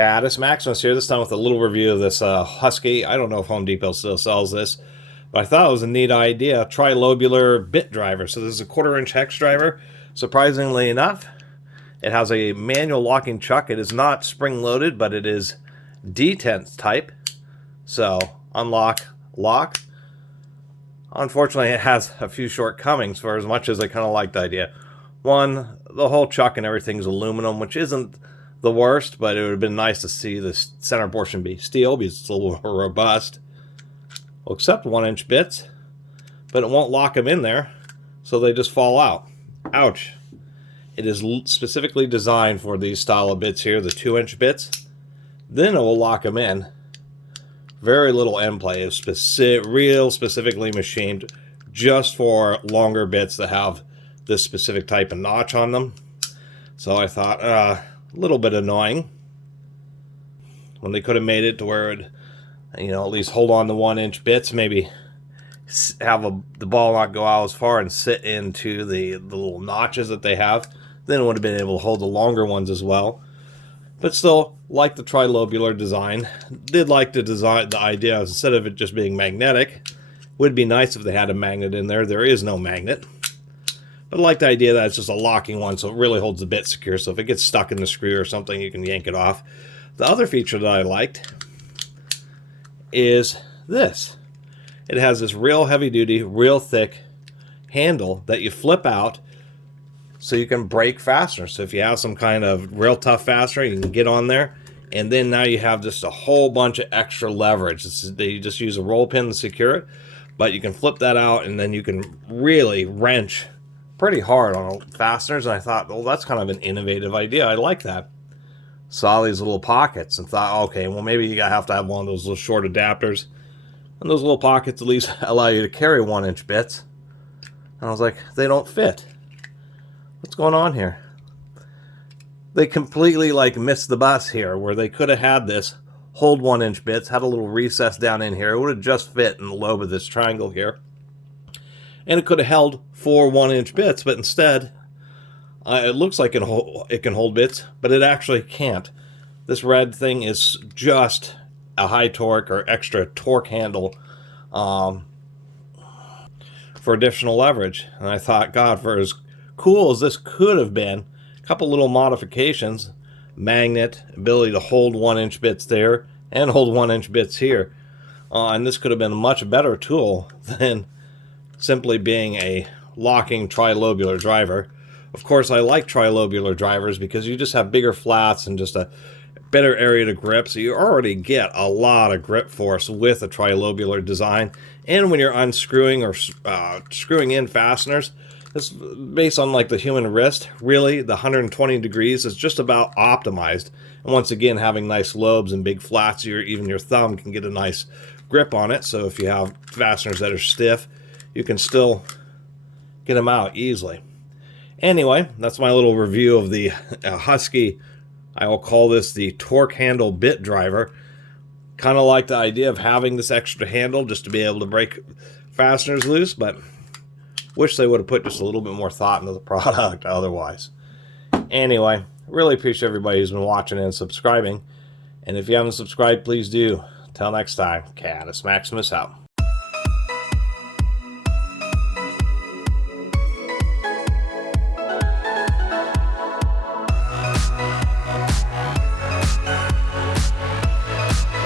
Catus, Maximus here, this time with a little review of this Husky. I don't know if Home Depot still sells this, but I thought it was a neat idea. Trilobular bit driver. So this is a 1/4-inch hex driver. Surprisingly enough, it has a manual locking chuck. It is not spring-loaded, but it is detent type. So, unlock, lock. Unfortunately, it has a few shortcomings for as much as I kind of like the idea. One, the whole chuck and everything's aluminum, which isn't the worst, but it would have been nice to see the center portion be steel because it's a little more robust. We'll accept 1-inch bits, but it won't lock them in there, so they just fall out. Ouch. It is specifically designed for these style of bits here, the 2-inch bits. Then it will lock them in. Very little end play. It's specifically machined just for longer bits that have this specific type of notch on them. So I thought, a little bit annoying when they could have made it to where it, at least hold on to 1-inch bits, maybe have the ball not go out as far and sit into the little notches that they have. Then it would have been able to hold the longer ones as well. But still, like the trilobular design, did like the idea instead of it just being magnetic. Would be nice if they had a magnet in there. There is no magnet. But I like the idea that it's just a locking one, so it really holds the bit secure. So if it gets stuck in the screw or something, you can yank it off. The other feature that I liked is this. It has this real heavy-duty, real thick handle that you flip out so you can break fastener. So if you have some kind of real tough fastener, you can get on there. And then now you have just a whole bunch of extra leverage. You just use a roll pin to secure it. But you can flip that out, and then you can really wrench pretty hard on fasteners. And I thought, well, that's kind of an innovative idea. I like that. Saw these little pockets and thought, okay, well, maybe you have to have one of those little short adapters. And those little pockets at least allow you to carry 1-inch bits. And I was like, they don't fit. What's going on here? They completely missed the bus here, where they could have had this hold 1-inch bits, had a little recess down in here. It would have just fit in the lobe of this triangle here. And it could have held 4 1-inch bits, but instead, it looks like it can hold bits, but it actually can't. This red thing is just a high torque or extra torque handle for additional leverage. And I thought, God, for as cool as this could have been, a couple little modifications, magnet, ability to hold 1-inch bits there and hold 1-inch bits here. And this could have been a much better tool than simply being a locking trilobular driver. Of course, I like trilobular drivers because you just have bigger flats and just a better area to grip, so you already get a lot of grip force with a trilobular design. And when you're unscrewing or screwing in fasteners, it's based on the human wrist. Really, the 120 degrees is just about optimized. And once again, having nice lobes and big flats, even your thumb can get a nice grip on it. So if you have fasteners that are stiff, you can still get them out easily. Anyway, that's my little review of the Husky. I will call this the torque handle bit driver. Kind of like the idea of having this extra handle just to be able to break fasteners loose, but wish they would have put just a little bit more thought into the product otherwise. Anyway, really appreciate everybody who's been watching and subscribing. And if you haven't subscribed, please do. Till next time, Catus Maximus out.